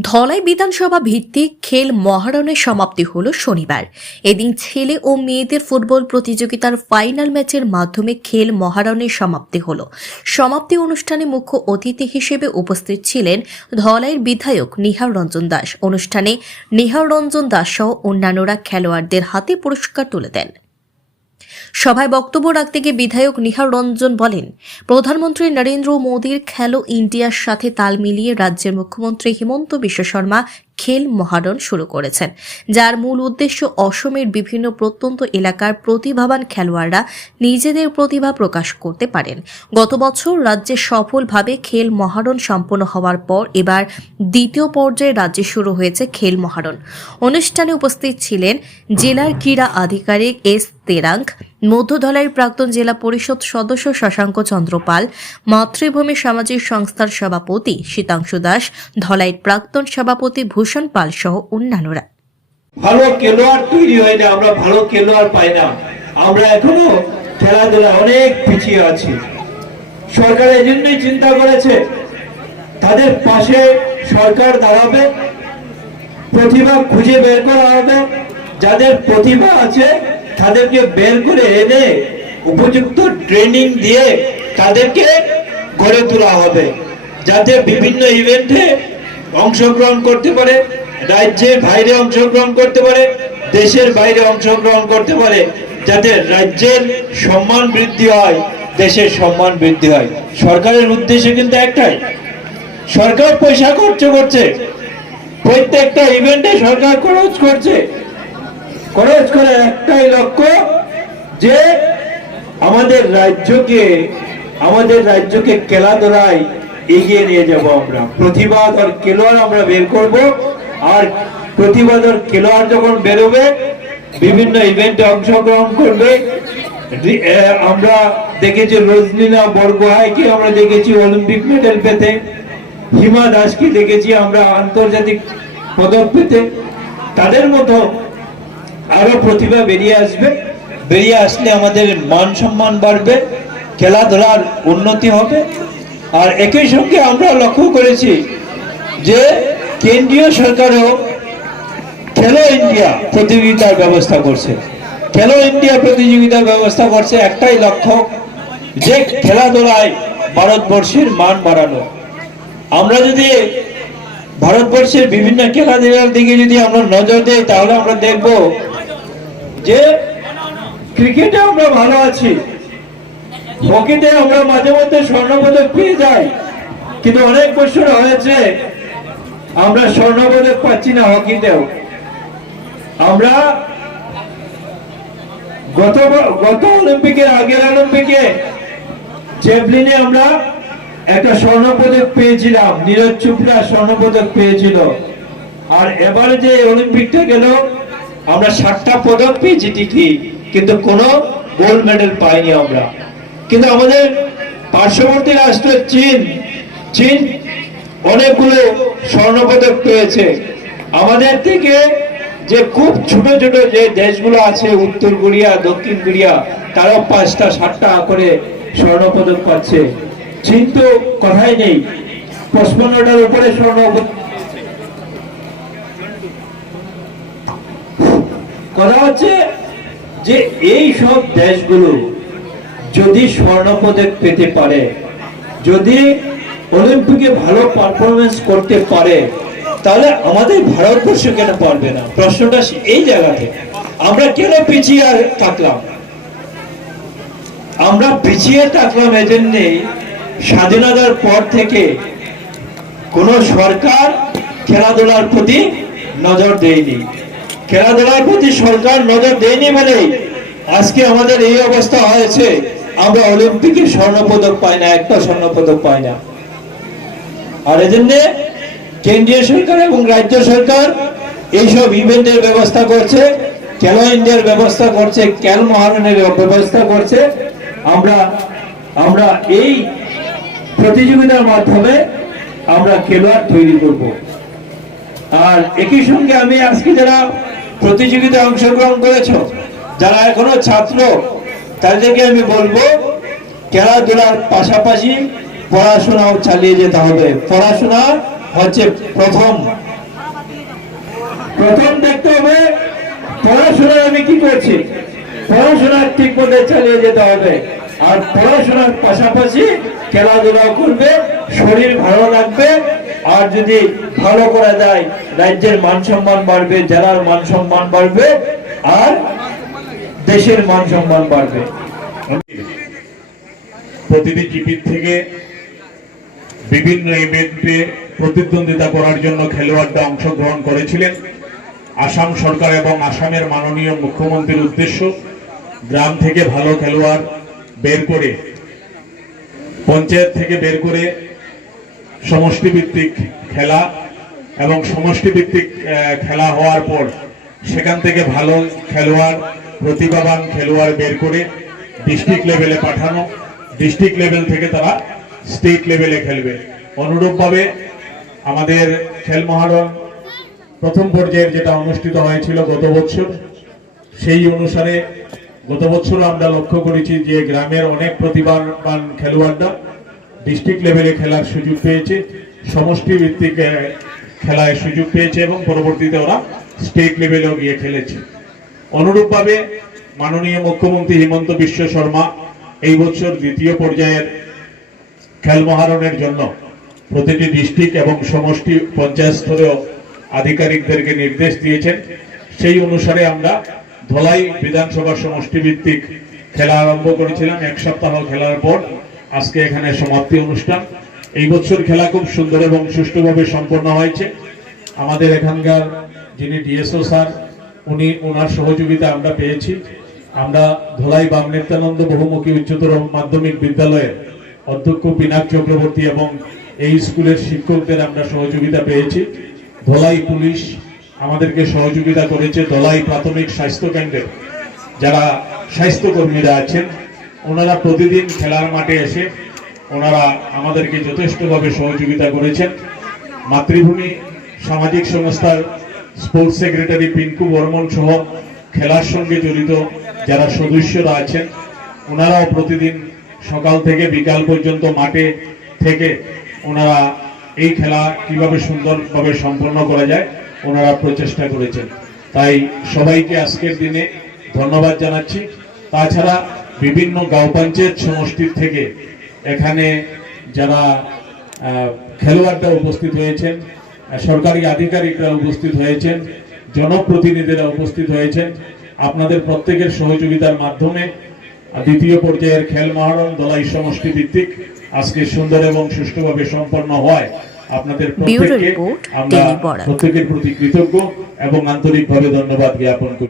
ধলাই বিধানসভা ভিত্তিক খেল মহারণের সমাপ্তি হল শনিবার। এদিন ছেলে ও মেয়েদের ফুটবল প্রতিযোগিতার ফাইনাল ম্যাচের মাধ্যমে খেল মহারণের সমাপ্তি হল। সমাপ্তি অনুষ্ঠানে মুখ্য অতিথি হিসেবে উপস্থিত ছিলেন ধলাইয়ের বিধায়ক নিহার রঞ্জন দাস। অনুষ্ঠানে নিহার রঞ্জন দাস সহ অন্যান্যরা খেলোয়াড়দের হাতে পুরস্কার তুলে দেন। সভায় বক্তব্য রাখতে গিয়ে বিধায়ক নিহার রঞ্জন বলেন, প্রধানমন্ত্রী নরেন্দ্র মোদীর খেলো ইন্ডিয়ার সাথে তাল মিলিয়ে রাজ্যের মুখ্যমন্ত্রী হিমন্ত বিশ্ব শর্মা খেল মহারণ শুরু করেছেন, যার মূল উদ্দেশ্য অসমের বিভিন্ন প্রত্যন্ত এলাকার প্রতিভাবান খেলোয়াড়রা নিজেদের প্রতিভা প্রকাশ করতে পারেন। গত বছর রাজ্যে সফলভাবে খেল মহারণ সম্পন্ন হওয়ার পর এবার দ্বিতীয় পর্যায়ে রাজ্যে শুরু হয়েছে খেল মহারণ। অনুষ্ঠানে উপস্থিত ছিলেন জেলার ক্রীড়া আধিকারিক এস তেরাঙ্ক মধ্যধলাইয়ের প্রাক্তন জেলা পরিষদ সদস্য শশাঙ্ক চন্দ্রপাল, মাতৃভূমি সামাজিক সংস্থার সভাপতি শীতাংশু দাস, ধলাইয়ের প্রাক্তন সভাপতি ভূষণ পাল সহ অন্যান্যরা। ভালো খেলোয়াড় তৈরি হয় না, আমরা ভালো খেলোয়াড় পাই না। আমরা এখনও খেলাধুলা অনেক পিছিয়ে আছি। সরকার এই জন্যই চিন্তা করেছে, তাদের পাশে সরকার দাঁড়াবে, প্রতিভা খুঁজে বের করা হবে। যাদের প্রতিভা আছে, তাদেরকে বের করে এনে উপযুক্ত ট্রেনিং দিয়ে তাদেরকে গড়ে তোলা হবে। যাতে বিভিন্ন ইভেন্টে অংশগ্রহণ করতে পারে, রাজ্যের বাইরে অংশগ্রহণ করতে পারে, দেশের বাইরে অংশগ্রহণ করতে পারে, যাতে রাজ্যের সম্মান বৃদ্ধি হয়, দেশের সম্মান বৃদ্ধি হয়। সরকারের উদ্দেশ্য কিন্তু একটাই, সরকার পয়সা খরচ করছে, প্রত্যেকটা ইভেন্টে সরকার খরচ করছে। খরচ করে একটাই লক্ষ্য যে আমাদের রাজ্যকে আমাদের রাজ্যকে খেলাধুলায় এগিয়ে নিয়ে যাব আমরা। প্রতিভাধর খেলোয়াড় আমরা বের করব। আর প্রতিভাধর খেলোয়াড় যখন বেরোবে, বিভিন্ন ইভেন্টে অংশগ্রহণ করবে আমরা দেখেছি রজনীনা বরগোহাইকে আমরা দেখেছি অলিম্পিক মেডেল পেতে। হিমা দাসকে দেখেছি আমরা আন্তর্জাতিক পদক পেতে। তাদের মতো আরও প্রতিভা বেরিয়ে আসবে। বেরিয়ে আসলে আমাদের মান সম্মান বাড়বে। খেলাধুলার উন্নতি হবে। আর একই সঙ্গে আমরা লক্ষ্য করেছি যে কেন্দ্রীয় সরকারও খেলো ইন্ডিয়া প্রতিযোগিতার ব্যবস্থা করছে। খেলো ইন্ডিয়া প্রতিযোগিতার ব্যবস্থা করছে একটাই লক্ষ্য, যে খেলাধুলায় ভারতবর্ষের মান বাড়ানো। আমরা যদি ভারতবর্ষের বিভিন্ন খেলাধুলার দিকে যদি আমরা নজর দিই, তাহলে আমরা দেখব যে ক্রিকেটে আমরা ভালো আছি। হকিতে আমরা মাঝে মধ্যে স্বর্ণপদক পেয়ে যাই, কিন্তু অনেক বছর হয়েছে আমরা স্বর্ণপদক পাচ্ছি না হকিতেও। আমরা গত গত অলিম্পিকের আগের অলিম্পিকে জেভলিনে আমরা একটা স্বর্ণপদক পেয়েছিলাম, নীরজ চোপড়া স্বর্ণপদক পেয়েছিল। আর এবারে যে অলিম্পিকটা গেল, আমরা সাতটা পদক পেয়েছি ঠিকই, কিন্তু কোনো গোল্ড মেডেল পাইনি আমরা। কিন্তু আমাদের পার্শ্ববর্তী রাষ্ট্র চীন। চীন অনেকগুলো স্বর্ণপদক পেয়েছে। আমাদের থেকে যে খুব ছোট ছোট যে দেশগুলো আছে, উত্তর কোরিয়া, দক্ষিণ কোরিয়া তারাও পাঁচটা, সাতটা করে স্বর্ণপদক পাচ্ছে। চীন তো কথাই নেই। পঁচপন্নটার উপরে স্বর্ণ কথা হচ্ছে যে এই সব দেশগুলো যদি স্বর্ণপদক পেতে পারে, যদি অলিম্পিকে ভালো পারফরমেন্স করতে পারে, তাহলে আমাদের ভারতবর্ষ কেন পারবে না? প্রশ্নটা এই জায়গাতে আমরা কেন পিছিয়ে আর থাকলাম? আমরা পিছিয়ে থাকলাম এজন্যে স্বাধীনতার পর থেকে কোন সরকার খেলাধুলার প্রতি নজর দেয়নি। খেলাধুলার প্রতি সরকার নজর দেয়নি বলেই আজকে আমাদের এই অবস্থা হয়েছে। আমরা অলিম্পিকে স্বর্ণপদক পাই না, একটা স্বর্ণপদক পাই না। আর এজন্য কেন্দ্রীয় সরকার এবং রাজ্য সরকার এইসব ইভেন্টের ব্যবস্থা করছে, খেলো ইন্ডিয়ার ব্যবস্থা করছে, খেল মহারণের ব্যবস্থা করছে। আমরা আমরা এই প্রতিযোগিতার মাধ্যমে আমরা খেলোয়াড় তৈরি করব। আর একই সঙ্গে আমি আজকে যারা প্রতিযোগিতায় অংশগ্রহণ করেছ, যারা এখনও ছাত্র তাদেরকে আমি বলব, খেলাধুলার পাশাপাশি পড়াশোনাও চালিয়ে যেতে হবে। পড়াশোনা হচ্ছে প্রথম। প্রথম দেখতে হবে, পড়াশোনায় আমি কি করছি? পড়াশোনা ঠিক মতো চালিয়ে যেতে হবে। আর পড়াশোনার পাশাপাশি খেলাধুলা করবে, শরীর ভালো রাখবে, আর যদি ভালো করা যায়, রাজ্যের মান সম্মান বাড়বে, জেলার মান সম্মান বাড়বে, আর দেশের মান সম্মান বাড়বে। প্রতিটি জিপির থেকে বিভিন্ন ইভেন্টে প্রতিদ্বন্দ্বিতা করার জন্য খেলোয়াড়রা অংশগ্রহণ করেছিলেন। আসাম সরকার এবং আসামের মাননীয় মুখ্যমন্ত্রীর উদ্দেশ্য গ্রাম থেকে ভালো খেলোয়াড় বের করে, পঞ্চায়েত থেকে বের করে সমষ্টিভিত্তিক খেলা এবং সমষ্টিভিত্তিক খেলা হওয়ার পর সেখান থেকে ভালো খেলোয়াড়, প্রতিভাবান খেলোয়াড় বের করে ডিস্ট্রিক্ট লেভেলে পাঠানো। ডিস্ট্রিক্ট লেভেল থেকে তারা স্টেট লেভেলে খেলবে। অনুরূপভাবে আমাদের খেল মহারণ প্রথম পর্যায়ের যেটা অনুষ্ঠিত হয়েছিল গত বছর, সেই অনুসারে গত বছর আমরা লক্ষ্য করেছি যে গ্রামের অনেক প্রতিভাবান খেলোয়াড়রা ডিস্ট্রিক্ট লেভেলে খেলার সুযোগ পেয়েছে। সমষ্টি ভিত্তিক খেলায় সুযোগ পেয়েছে এবং পরবর্তীতে ওরা স্টেট লেভেলেও গিয়ে খেলেছে। অনুরূপভাবে মাননীয় মুখ্যমন্ত্রী হিমন্ত বিশ্ব শর্মা এই বছর দ্বিতীয় পর্যায়ের খেল মহারণের জন্য প্রতিটি ডিস্ট্রিক্ট এবং সমষ্টি পঞ্চায়েত স্তরেও আধিকারিকদেরকে নির্দেশ দিয়েছেন। সেই অনুসারে আমরা ধলাই বিধানসভা সমষ্টি ভিত্তিক খেলা আরম্ভ করেছিলাম। এক সপ্তাহ খেলার পর আজকে এখানে সমাপ্তি অনুষ্ঠান। এই বছর খেলা খুব সুন্দর এবং সুষ্ঠুভাবে সম্পন্ন হয়েছে। আমাদের এখানকার যিনি ডিএসও স্যার, উনি ওনার সহযোগিতা আমরা পেয়েছি। আমরা ধলাই বাম নিত্যানন্দ বহুমুখী উচ্চতর মাধ্যমিক বিদ্যালয়ের অধ্যক্ষ পিনাক চক্রবর্তী এবং এই স্কুলের শিক্ষকদের আমরা সহযোগিতা পেয়েছি। ধলাই পুলিশ আমাদেরকে সহযোগিতা করেছে, ধলাই প্রাথমিক স্বাস্থ্য কেন্দ্রে। যারা স্বাস্থ্যকর্মীরা আছেন, ওনারা প্রতিদিন খেলার মাঠে এসে ওনারা আমাদেরকে যথেষ্টভাবে সহযোগিতা করেছেন। মাতৃভূমি সামাজিক সংস্থার স্পোর্টস সেক্রেটারি পিঙ্কু বর্মন সহ খেলার সঙ্গে জড়িত যারা সদস্যরা আছেন, ওনারাও প্রতিদিন সকাল থেকে বিকাল পর্যন্ত মাঠে থেকে ওনারা এই খেলা কীভাবে সুন্দরভাবে সম্পন্ন করা যায়, ওনারা প্রচেষ্টা করেছেন। তাই সবাইকে আজকের দিনে ধন্যবাদ জানাচ্ছি। তাছাড়া বিভিন্ন গাঁও পঞ্চায়েত সমষ্টির থেকে এখানে যারা খেলোয়াড়রা উপস্থিত হয়েছেন সরকারি আধিকারিকরা উপস্থিত হয়েছেন জনপ্রতিনিধিরা উপস্থিত হয়েছেন। আপনাদের প্রত্যেকের সহযোগিতার মাধ্যমে দ্বিতীয় পর্যায়ের খেল মহারণ দলাই সমষ্টি ভিত্তিক আজকে সুন্দর এবং সুষ্ঠুভাবে সম্পন্ন হয়। আপনাদের প্রত্যেককে আমরা প্রত্যেকের প্রতি কৃতজ্ঞ এবং আন্তরিকভাবে ধন্যবাদ জ্ঞাপন করি।